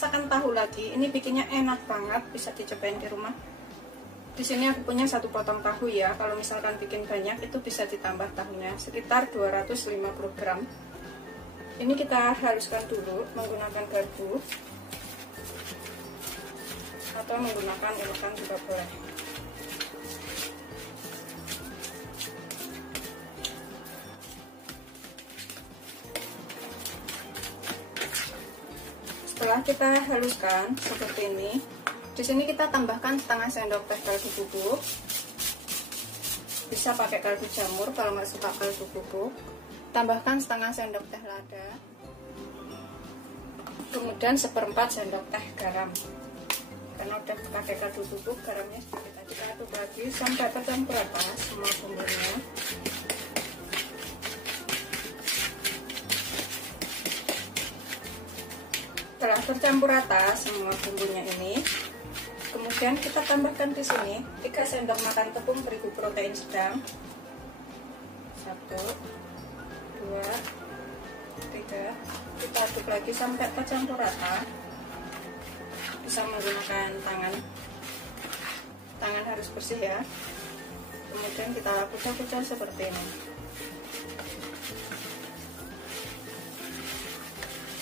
masakan tahu lagi. Ini bikinnya enak banget, bisa dicobain di rumah. Di sini aku punya 1 potong tahu ya. Kalau misalkan bikin banyak itu bisa ditambah tahunya, sekitar 250 gram. Ini kita haluskan dulu menggunakan garpu atau menggunakan ilekan juga boleh. Setelah kita haluskan seperti ini, di sini kita tambahkan setengah sendok teh kaldu bubuk. Bisa pakai kaldu jamur kalau nggak suka kaldu bubuk. Tambahkan setengah sendok teh lada. Kemudian 1/4 sendok teh garam. Karena udah pakai kaldu bubuk, garamnya sudah kita aduk lagi sampai tercampur rata semua bumbunya. Setelah tercampur rata semua bumbunya ini, kemudian kita tambahkan di sini 3 sendok makan tepung terigu protein sedang. 1, 2, 3. Kita aduk lagi sampai tercampur rata. Bisa menggunakan tangan. Tangan harus bersih ya. Kemudian kita kucah-kucah seperti ini.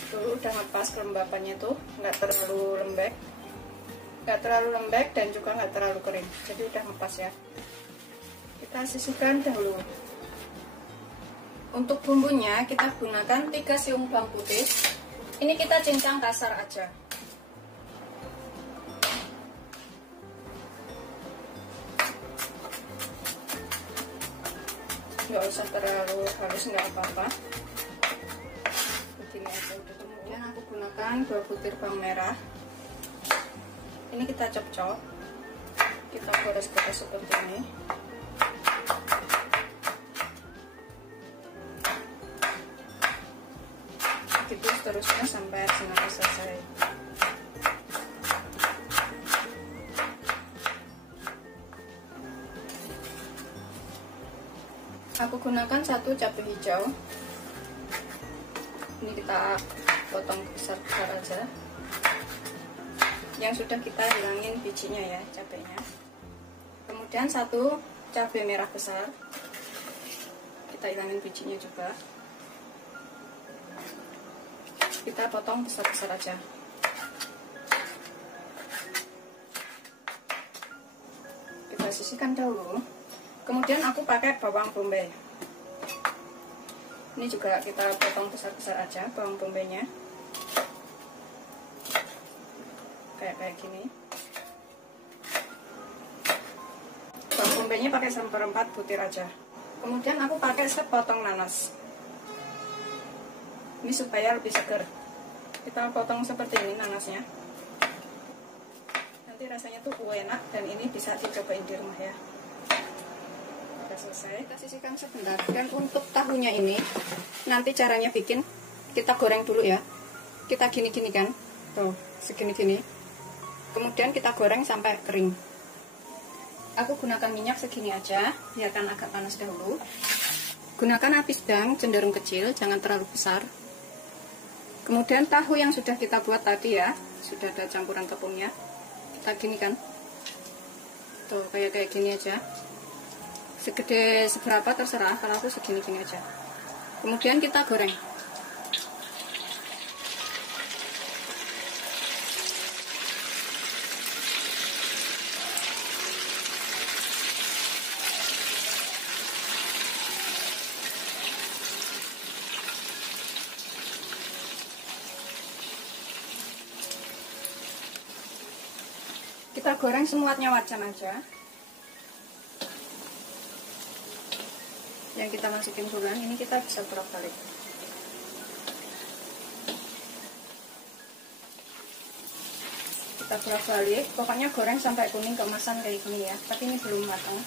Tuh udah ngepas kelembapannya tuh, nggak terlalu lembek dan juga nggak terlalu kering, jadi udah ngepas ya. Kita sisihkan dahulu. Untuk bumbunya kita gunakan 3 siung bawang putih. Ini kita cincang kasar aja. Nggak usah terlalu halus, nggak apa-apa. Begini aja udah. Kemudian aku gunakan 2 butir bawang merah. Ini kita cop-cop, kita gores-gores seperti ini. Begitu seterusnya sampai setengah selesai. Aku gunakan 1 cabai hijau. Ini kita potong besar-besar aja. Yang sudah kita hilangin bijinya ya, cabenya. Kemudian 1 cabai merah besar, kita hilangin bijinya juga. Kita potong besar-besar aja. Kita sisihkan dahulu. Kemudian aku pakai bawang bombay. Ini juga kita potong besar-besar aja bawang bombay-nya. Kayak gini. Bawang bombay-nya pakai 1/4 butir aja. Kemudian aku pakai sepotong nanas. Ini supaya lebih segar. Kita potong seperti ini nanasnya. Nanti rasanya tuh enak dan ini bisa dicobain di rumah ya. Udah selesai. Kita sisihkan sebentar. Dan untuk tahunya ini, nanti caranya bikin, kita goreng dulu ya. Kita gini-gini kan. Tuh, segini-gini. Kemudian kita goreng sampai kering. Aku gunakan minyak segini aja, biarkan agak panas dahulu. Gunakan api sedang, cenderung kecil, jangan terlalu besar. Kemudian tahu yang sudah kita buat tadi ya, sudah ada campuran tepungnya. Kita gini kan. Tuh, kayak gini aja. Segede seberapa terserah, kalau aku segini-gini aja. Kemudian kita goreng. Kita goreng semuanya wajan aja. Yang kita masukin duluan, ini kita bisa bolak-balik. Kita bolak-balik, pokoknya goreng sampai kuning keemasan kayak gini ya. Tapi ini belum matang.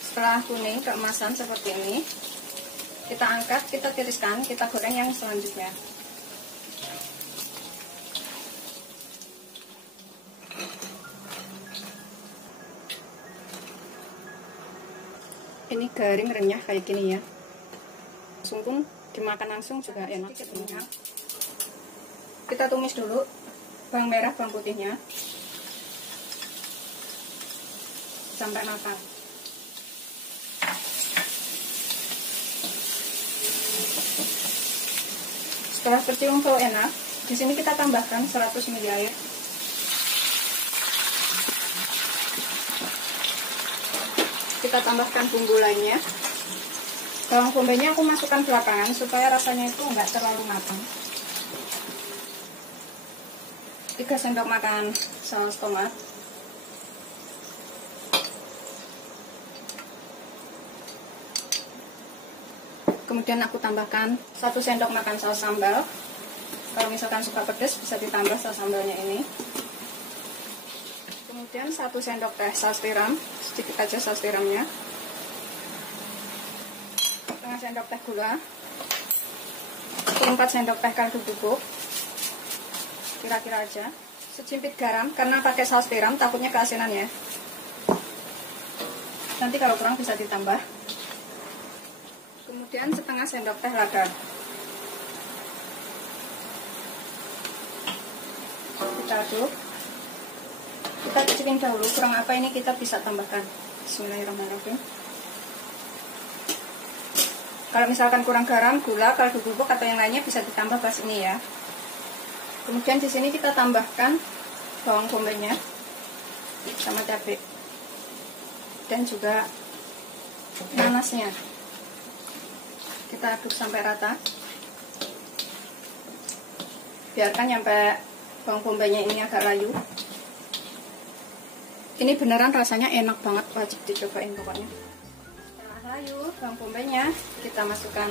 Setelah kuning keemasan seperti ini, kita angkat, kita tiriskan, kita goreng yang selanjutnya. Ini garing renyah kayak gini ya. Langsung pun dimakan langsung juga enak. Kita tumis dulu bawang merah, bawang putihnya sampai matang. Setelah tercium bau enak, di sini kita tambahkan 100 ml air. Kita tambahkan bumbu lainnya. Bawang bombaynya aku masukkan belakangan supaya rasanya itu enggak terlalu matang. 3 sendok makan saus tomat. Kemudian aku tambahkan 1 sendok makan saus sambal. Kalau misalkan suka pedas bisa ditambah saus sambalnya ini. Kemudian 1 sendok teh saus tiram, sedikit aja saus tiramnya. 1/2 sendok teh gula. 1/4 sendok teh kaldu bubuk. Kira-kira aja. Sejimpit garam, karena pakai saus tiram takutnya keasinan ya. Nanti kalau kurang bisa ditambah. Kemudian 1/2 sendok teh lada. Kita aduk. Kita cicipin dahulu kurang apa ini kita bisa tambahkan. Bismillahirrahmanirrahim. Kalau misalkan kurang garam, gula, kaldu bubuk atau yang lainnya bisa ditambah pas ini ya. Kemudian di sini kita tambahkan bawang bombaynya sama cabai dan juga nanasnya. Kita aduk sampai rata. Biarkan sampai bawang bombaynya ini agak layu. Ini beneran rasanya enak banget, wajib dicobain pokoknya. Setelah layu bawang bombaynya, kita masukkan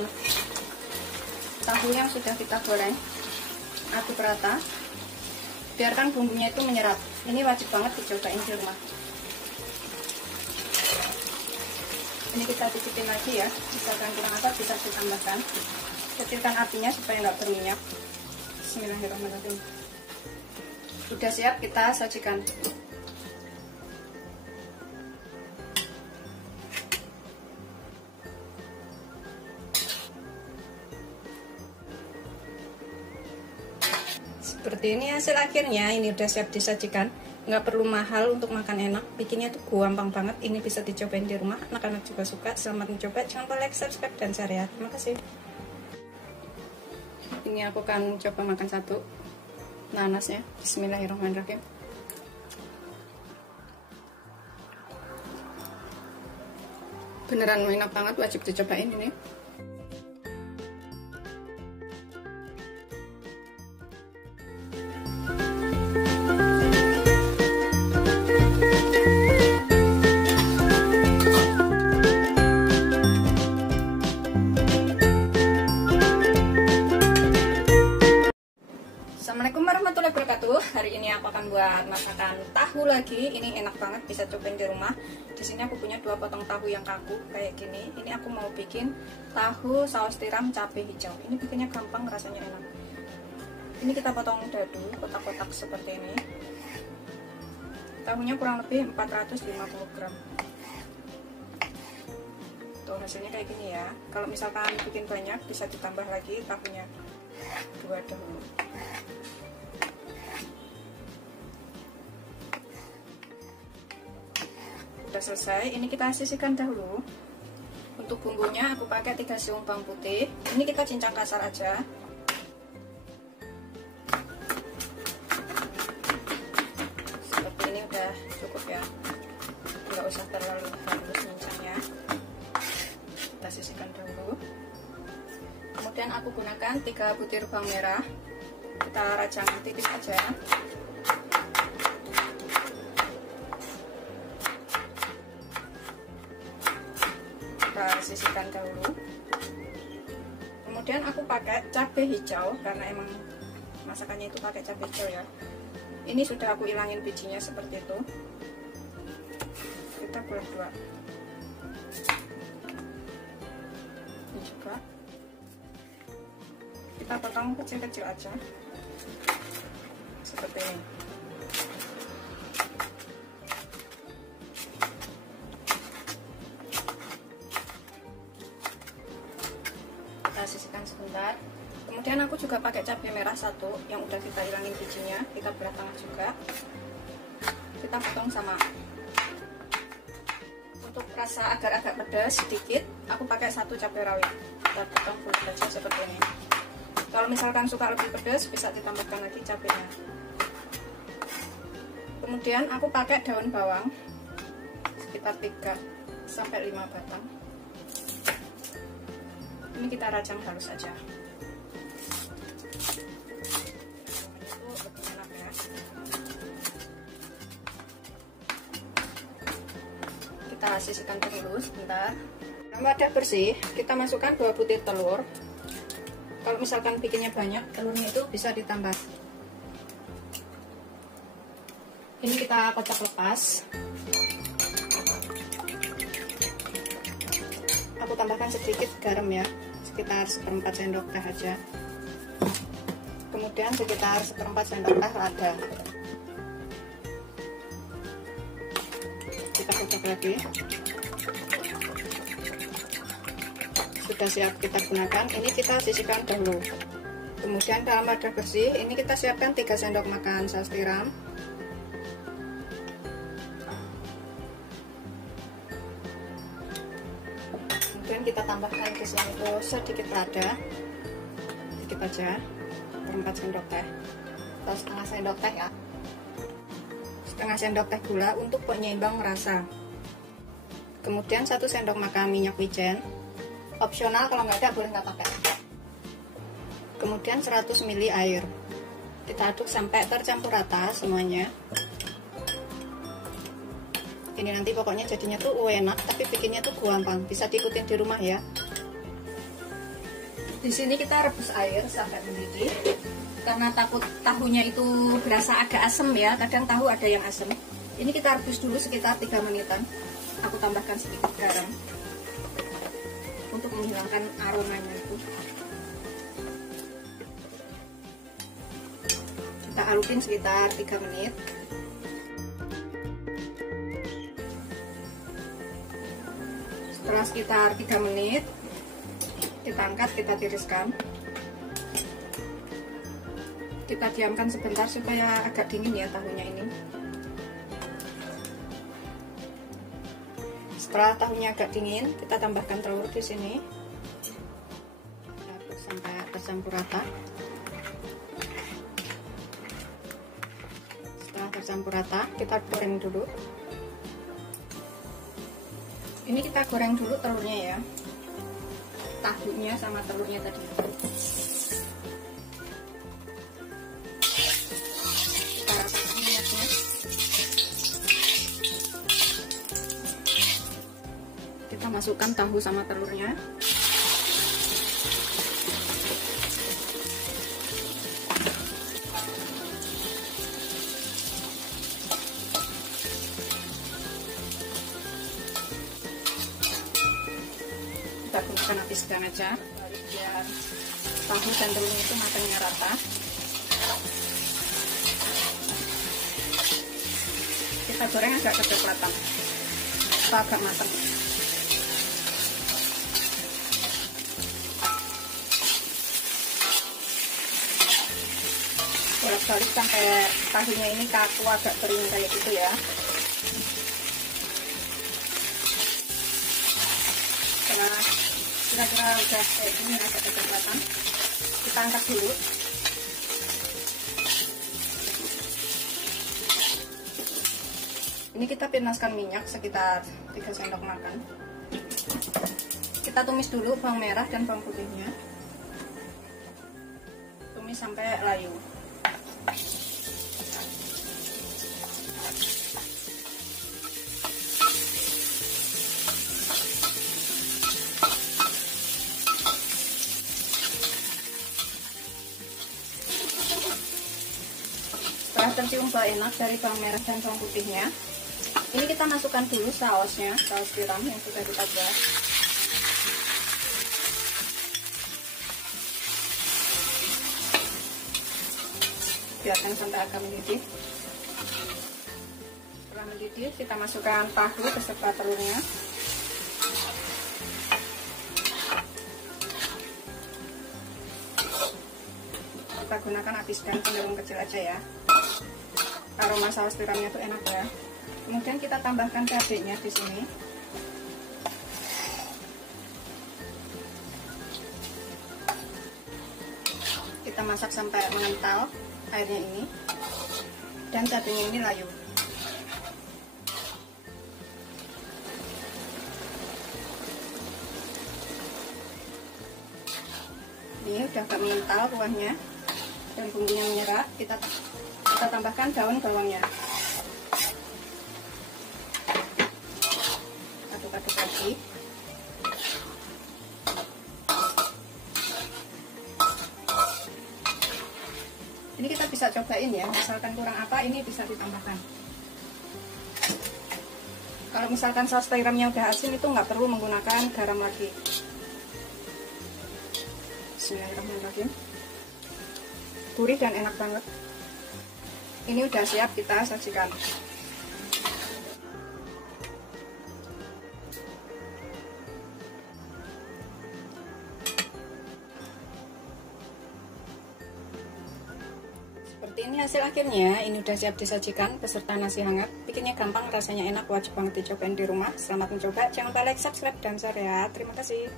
tahu yang sudah kita goreng. Aduk rata. Biarkan bumbunya itu menyerap. Ini wajib banget dicobain di rumah. Ini kita cicipin lagi ya. Misalkan kurang apa bisa ditambahkan. Kecilkan apinya supaya nggak berminyak. Bismillahirrahmanirrahim. Sudah siap, kita sajikan. Seperti ini hasil akhirnya. Ini udah siap disajikan. Nggak perlu mahal untuk makan enak. Bikinnya tuh gampang banget. Ini bisa dicobain di rumah. Anak-anak juga suka. Selamat mencoba. Jangan lupa like, subscribe, dan share ya. Terima kasih. Ini aku akan coba makan satu nanasnya. Bismillahirrahmanirrahim. Beneran enak banget. Wajib dicobain ini. Assalamualaikum warahmatullahi wabarakatuh. Hari ini aku akan buat masakan tahu lagi. Ini enak banget, bisa cobain di rumah. Di sini aku punya 2 potong tahu yang kaku kayak gini. Ini aku mau bikin tahu saus tiram cabai hijau. Ini bikinnya gampang, rasanya enak. Ini kita potong dadu kotak-kotak seperti ini. Tahunya kurang lebih 450 gram. Tuh hasilnya kayak gini ya. Kalau misalkan bikin banyak bisa ditambah lagi tahunya 2 dahulu. Udah selesai, ini kita sisihkan dahulu. Untuk bumbunya aku pakai 3 siung bawang putih. Ini kita cincang kasar aja. Seperti ini udah cukup ya, nggak usah terlalu halus cincangnya. Kita sisihkan dahulu. Kemudian aku gunakan 3 butir bawang merah. Kita rajang tipis aja. Kita sisihkan dahulu. Kemudian aku pakai cabai hijau karena emang masakannya itu pakai cabai hijau ya. Ini sudah aku ilangin bijinya seperti itu. Kita belah 2. Ini juga kita potong kecil-kecil aja seperti ini. juga pakai cabai merah 1 yang udah kita hilangin bijinya, kita belah tengah juga, kita potong sama. Untuk rasa agar agak pedas sedikit, aku pakai 1 cabai rawit, kita potong bulat aja seperti ini. Kalau misalkan suka lebih pedas, bisa ditambahkan lagi cabainya. Kemudian aku pakai daun bawang sekitar 3-5 batang. Ini kita rajang halus saja. Itu lebih enak ya. Kita sisihkan dulu sebentar. Dalam wadah bersih, kita masukkan 2 butir telur. Kalau misalkan bikinnya banyak, telurnya itu bisa ditambah. Ini kita kocok lepas. Aku tambahkan sedikit garam ya, sekitar 1/4 sendok teh aja. Kemudian sekitar 1/4 sendok teh lada. Kita kocok lagi. Sudah siap kita gunakan. Ini kita sisihkan dahulu. Kemudian dalam wadah bersih, ini kita siapkan 3 sendok makan saus tiram. Kemudian kita tambahkan ke sini itu sedikit lada, sedikit aja, 1/4 sendok teh atau 1/2 sendok teh ya, 1/2 sendok teh gula untuk penyeimbang rasa. Kemudian 1 sendok makan minyak wijen, opsional, kalau nggak ada boleh nggak pakai. Kemudian 100 ml air, kita aduk sampai tercampur rata semuanya. Ini nanti pokoknya jadinya tuh enak, tapi bikinnya tuh gampang, bisa diikutin di rumah ya. Di sini kita rebus air sampai mendidih. Karena takut tahunya itu berasa agak asam ya, kadang tahu ada yang asam. Ini kita rebus dulu sekitar 3 menitan. Aku tambahkan sedikit garam untuk menghilangkan aromanya itu. Kita alukin sekitar 3 menit. Setelah sekitar 3 menit, kita angkat, kita tiriskan. Kita diamkan sebentar supaya agak dingin ya tahunya ini. Setelah tahunya agak dingin, kita tambahkan telur di sini. Aduk sampai tercampur rata. Setelah tercampur rata, kita goreng dulu. Ini kita goreng dulu telurnya ya, tahunya sama telurnya tadi. Kita rasakan minyaknya. Kita masukkan tahu sama telurnya. Kita gunakan api sedang aja biar tahu dan telurnya itu matangnya rata. Kita goreng agak kecoklatan atau agak matang. Bolak-balik sampai tahunya ini kaku, agak kering kayak gitu ya. Nah, kira-kira udah kayak gini, agak kecoklatan, kita angkat dulu. Ini kita panaskan minyak sekitar 3 sendok makan. Kita tumis dulu bawang merah dan bawang putihnya, tumis sampai layu. Setelah tercium bau enak dari bawang merah dan bawang putihnya, ini kita masukkan dulu sausnya, saus tiram yang sudah kita buat. Biarkan sampai agak mendidih. Setelah mendidih, kita masukkan tahu beserta telurnya. kita gunakan habiskan cenderung kecil aja ya. Aroma saus tiramnya tuh enak ya. Kemudian kita tambahkan cabenya di sini. Kita masak sampai mengental airnya ini, dan cabenya ini layu. Ini udah agak mengental kuahnya dan bumbunya menyerap. Kita tambahkan daun bawangnya. Aduk-aduk lagi. Ini kita bisa cobain ya, misalkan kurang apa ini bisa ditambahkan. Kalau misalkan saus tiramnya udah asin itu nggak perlu menggunakan garam lagi. Bismillahirrahmanirrahim. Gurih dan enak banget. Ini udah siap kita sajikan. Seperti ini hasil akhirnya. Ini udah siap disajikan beserta nasi hangat. Bikinnya gampang, rasanya enak, wajib banget dicobain di rumah. Selamat mencoba. Jangan lupa like, subscribe, dan share ya. Terima kasih.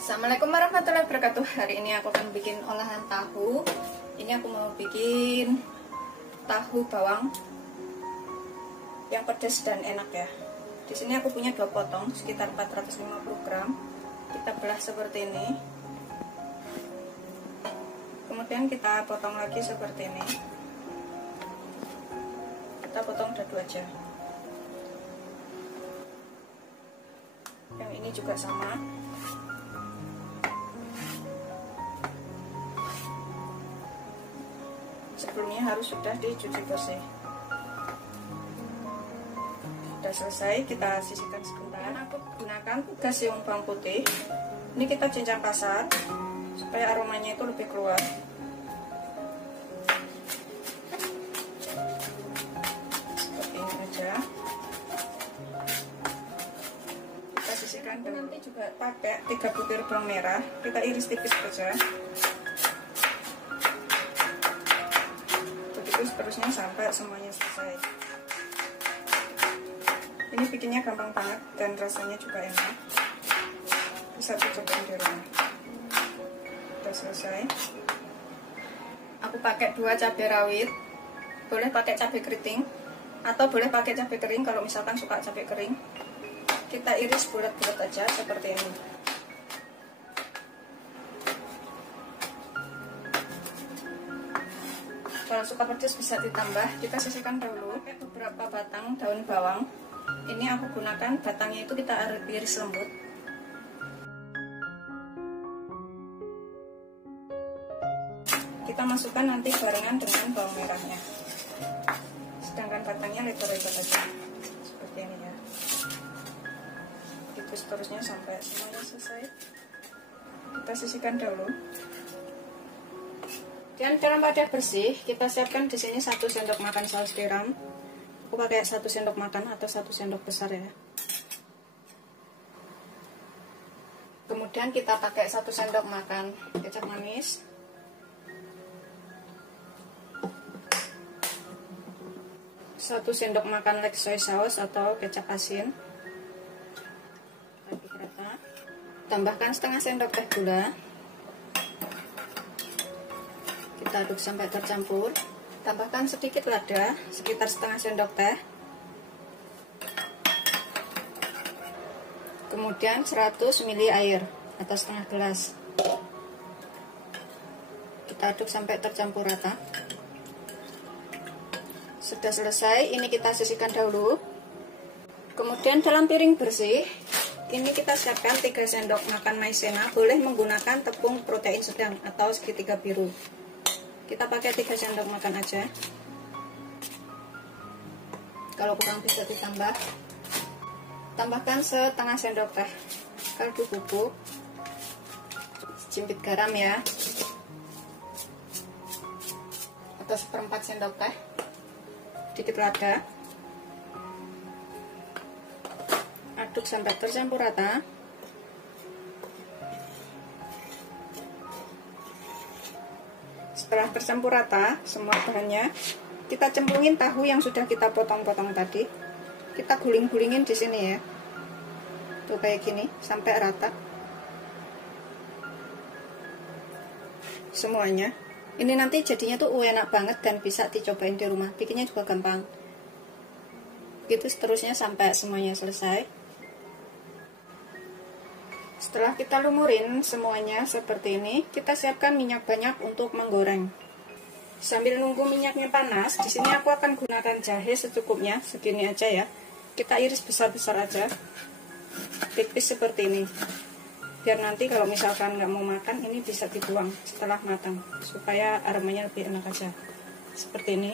Assalamualaikum warahmatullahi wabarakatuh. Hari ini aku akan bikin olahan tahu. Ini aku mau bikin tahu bawang yang pedas dan enak ya. Di sini aku punya 2 potong sekitar 450 gram. Kita belah seperti ini. Kemudian kita potong lagi seperti ini. Kita potong dadu aja. Yang ini juga sama. Sebelumnya harus sudah dicuci bersih. Sudah selesai, kita sisihkan sebentar. Aku gunakan 3 siung bawang putih. Ini kita cincang kasar supaya aromanya itu lebih keluar. Seperti ini aja. Kita sisihkan. Nanti juga pakai 3 butir bawang merah. Kita iris tipis saja. Terusnya sampai semuanya selesai. Ini bikinnya gampang banget dan rasanya juga enak. Bisa dicobain di rumah. Sudah selesai. Aku pakai 2 cabai rawit. Boleh pakai cabai keriting atau boleh pakai cabai kering kalau misalkan suka cabai kering. Kita iris bulat-bulat aja seperti ini. Kalau suka pedas bisa ditambah. Kita sisihkan dahulu. Pakai beberapa batang daun bawang. Ini aku gunakan batangnya itu kita iris lembut. Kita masukkan nanti barengan dengan bawang merahnya. Sedangkan batangnya lebar-lebar aja. Seperti ini ya. Itu seterusnya sampai semuanya selesai. Kita sisihkan dahulu. Dan dalam wadah bersih kita siapkan di sini 1 sendok makan saus tiram. Aku pakai 1 sendok makan atau 1 sendok besar ya. Kemudian kita pakai 1 sendok makan kecap manis. 1 sendok makan light soy sauce atau kecap asin. Aduk rata. Tambahkan setengah sendok teh gula. Kita aduk sampai tercampur. Tambahkan sedikit lada, sekitar setengah sendok teh. Kemudian 100 ml air atau setengah gelas. Kita aduk sampai tercampur rata. Sudah selesai, ini kita sisihkan dahulu. Kemudian dalam piring bersih, ini kita siapkan 3 sendok makan maizena. Boleh menggunakan tepung protein sedang atau segitiga biru. Kita pakai 3 sendok makan aja. Kalau kurang bisa ditambah. Tambahkan setengah sendok teh kaldu bubuk, cimpit garam ya, atau 1/4 sendok teh, sedikit lada. Aduk sampai tercampur rata. Setelah tercampur rata semua bahannya, kita cemplungin tahu yang sudah kita potong-potong tadi. Kita guling-gulingin di sini ya. Tuh kayak gini sampai rata. Semuanya. Ini nanti jadinya tuh enak banget dan bisa dicobain di rumah. Bikinnya juga gampang. Gitu seterusnya sampai semuanya selesai. Setelah kita lumurin semuanya seperti ini, kita siapkan minyak banyak untuk menggoreng. Sambil nunggu minyaknya panas, di sini aku akan gunakan jahe secukupnya, segini aja ya. Kita iris besar-besar aja, tipis seperti ini. Biar nanti kalau misalkan nggak mau makan, ini bisa dibuang setelah matang, supaya aromanya lebih enak aja. Seperti ini.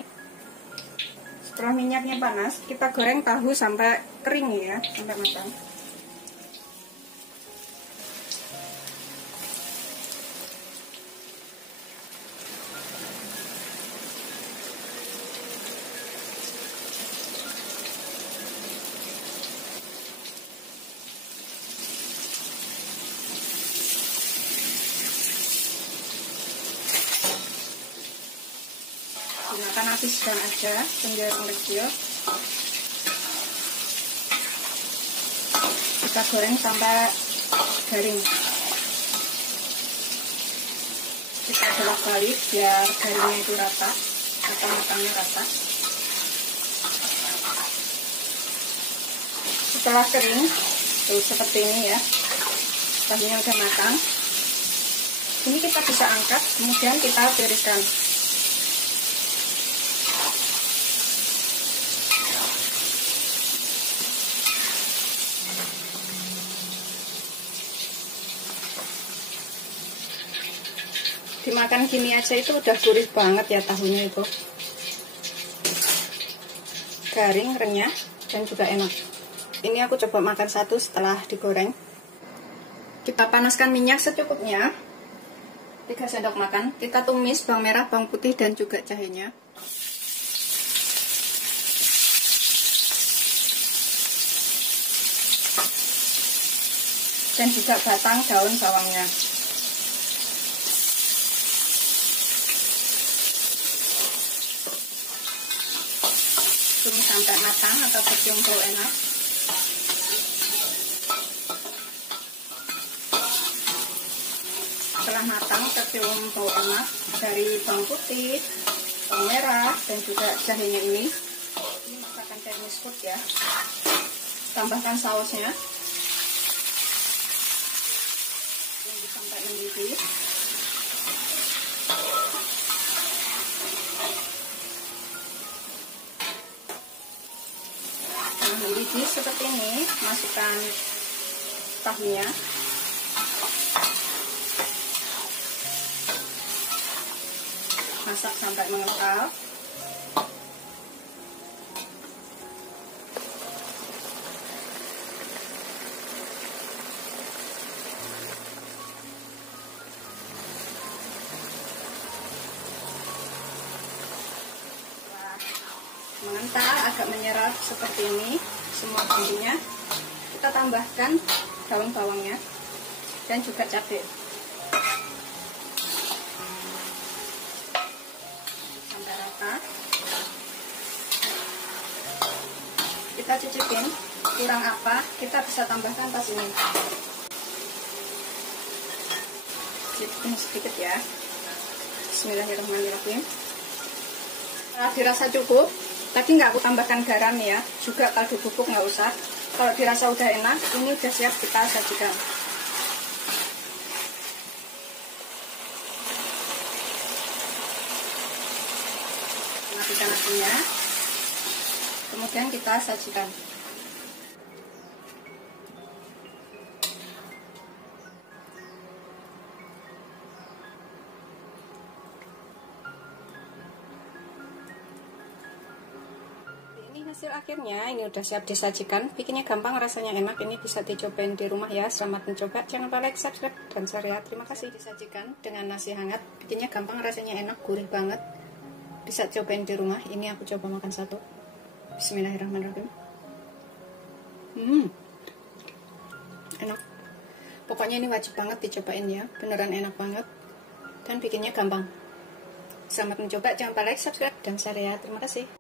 Setelah minyaknya panas, kita goreng tahu sampai kering ya, sampai matang. Gunakan api sedang aja, cenderung kecil. Kita goreng sampai garing. Kita bolak-balik biar garingnya itu rata atau matangnya rata. Setelah kering, tuh seperti ini ya, tahunya udah matang. Ini kita bisa angkat, kemudian kita tiriskan. Dimakan gini aja itu udah gurih banget ya tahunya itu. Garing, renyah, dan juga enak. Ini aku coba makan satu setelah digoreng. Kita panaskan minyak secukupnya. 3 sendok makan. Kita tumis bawang merah, bawang putih, dan juga jahenya. Dan juga batang daun bawangnya. Tumis sampai matang atau tercium bau enak. Setelah matang tercium bau enak dari bawang putih, bawang merah, dan juga jahenya ini masakan Chinese food ya. Tambahkan sausnya. Tunggu sampai mendidih. Mendidih seperti ini, masukkan tahunya. Masak sampai mengental. Mengental, agak menyerap seperti ini semua bumbunya. Kita tambahkan daun bawangnya dan juga cabai sampai rata. Kita cicipin kurang apa, kita bisa tambahkan pas ini. Cicipin sedikit ya. Bismillahirrahmanirrahim. Setelah dirasa cukup, tadi nggak aku tambahkan garam ya, juga kaldu bubuk nggak usah. Kalau dirasa udah enak, ini udah siap kita sajikan. Matikan apinya, kemudian kita sajikan. Hasil akhirnya ini udah siap disajikan. Bikinnya gampang, rasanya enak. Ini bisa dicobain di rumah ya. Selamat mencoba. Jangan lupa like, subscribe, dan share ya. Terima kasih. Disajikan dengan nasi hangat. Bikinnya gampang, rasanya enak, gurih banget. Bisa cobain di rumah. Ini aku coba makan satu. Bismillahirrahmanirrahim. Enak. Pokoknya ini wajib banget dicobain ya. Beneran enak banget. Dan bikinnya gampang. Selamat mencoba. Jangan lupa like, subscribe, dan share ya. Terima kasih.